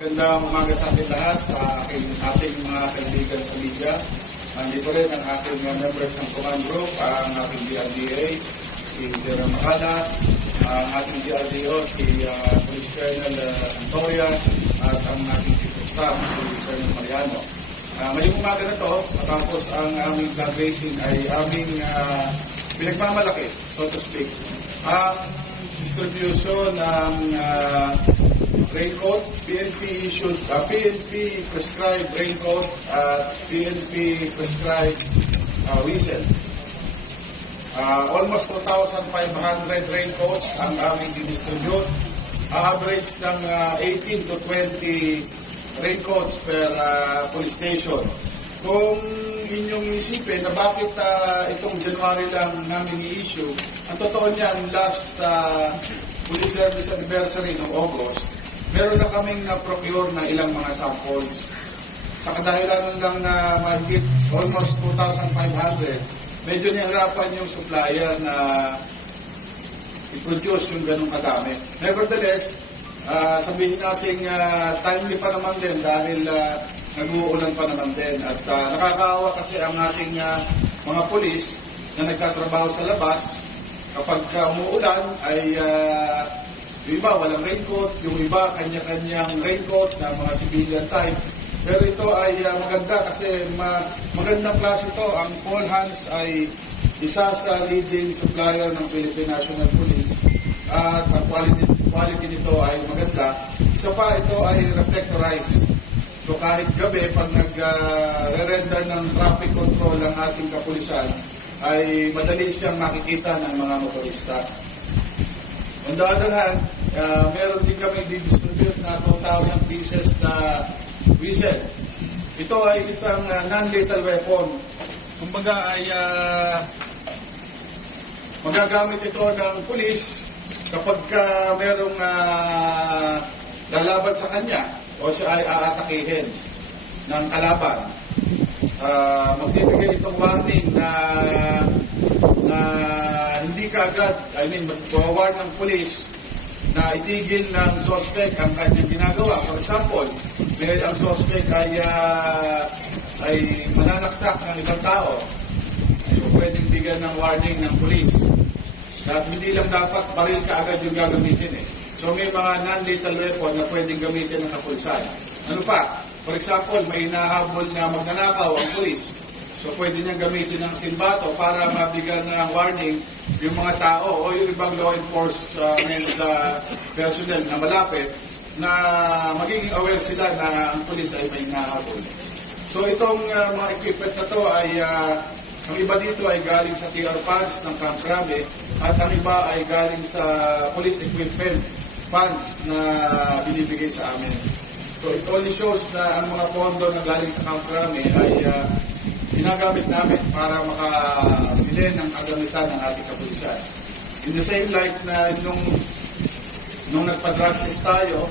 Magandang umaga sa ating lahat, sa ating mga kaibigan sa media. Nandito rin ang ating members ng command group, ang ating DRDA, si General Macala, ang ating DRDO, si Police Colonel Antoria, at ang ating Chief of Staff, si Colonel Mariano. Ngayong umaga na ito, matapos ang aming flag raising ay aming pinagmamalaki, so to speak, ang distribution ng raincoat, PNP prescribed raincoat at PNP prescribed whistle. Almost 2,500 raincoats ang aming distribute. Average ng 18 to 20 raincoats per police station. Kung inyong isipin na bakit itong January lang namin i-issue, ang totoo niyan, last police service anniversary ng August, meron na kaming na-procure na ilang mga samples. Sa kadahilan lang na mahigit almost 2,500, medyo nihirapan yung supplier na i-produce yung ganong kadami. Nevertheless, sabihin natin timely pa naman din dahil nag-uulan pa naman din. At nakakaawa kasi ang ating mga pulis na nagtatrabaho sa labas, kapag umuulan ay yung iba walang raincoat, yung iba kanya-kanyang raincoat na mga civilian type. Pero ito ay maganda kasi magandang klase ito. Ang Paul Hans ay isa sa leading supplier ng Philippine National Police at ang quality nito ay maganda. Isa pa, ito ay reflectorized. So kahit gabi, pag nag-re-render ng traffic control ang ating kapulisan, ay madali siyang makikita ng mga motorista. On the other hand, meron din kami didistribute na 2,000 pieces na whistle. Ito ay isang non-lethal weapon. Kumbaga ay magagamit ito ng pulis kapag merong lalaban sa kanya o siya ay aatakihin ng kalaban. Magbibigay itong warning na hindi kaagad, mag-warn ng police na itigil ng suspect ang kanyang ginagawa. For example, ang suspect ay mananaksak ng ibang tao. So, pwedeng bigyan ng warning ng police. At hindi lang dapat baril kaagad yung gagamitin eh. So, may mga non-lethal weapon na pwedeng gamitin ng kapulisan. Ano pa? For example, may hinahabol na magnanakaw ang pulis. So, pwede niyang gamitin ng silbato para mabigyan ng warning yung mga tao o yung ibang law enforcement personnel na malapit na magiging aware sila na ang pulis ay may hinahabol. So, itong mga equipment na to ay ang iba dito ay galing sa TR funds ng Camp Crame at ang iba ay galing sa police equipment funds na binibigay sa amin. So it only shows na ang mga pondo na galing sa Camp Crame ay ginagamit namin para makabili ng kagamitan ng ating kapulisan. In the same light na nung nagpa-drug test tayo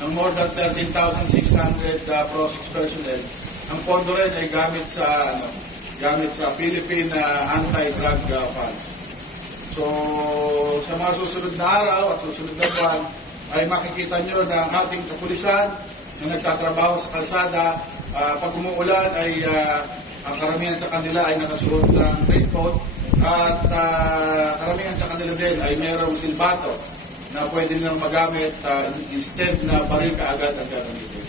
ng more than 13,600 process personnel, ang pondo rin ay gamit sa Philippine anti-drug funds. So, sa mga susunod na araw at susunod na buwan, ay makikita nyo na ang ating kapulisan na nagtatrabaho sa kalsada, pag umuulan ay ang karamihan sa kanila ay nakasuot ng raincoat at karamihan sa kanila din ay mayroong silbato na pwede nilang magamit instead na baril kaagad ang gagamitin.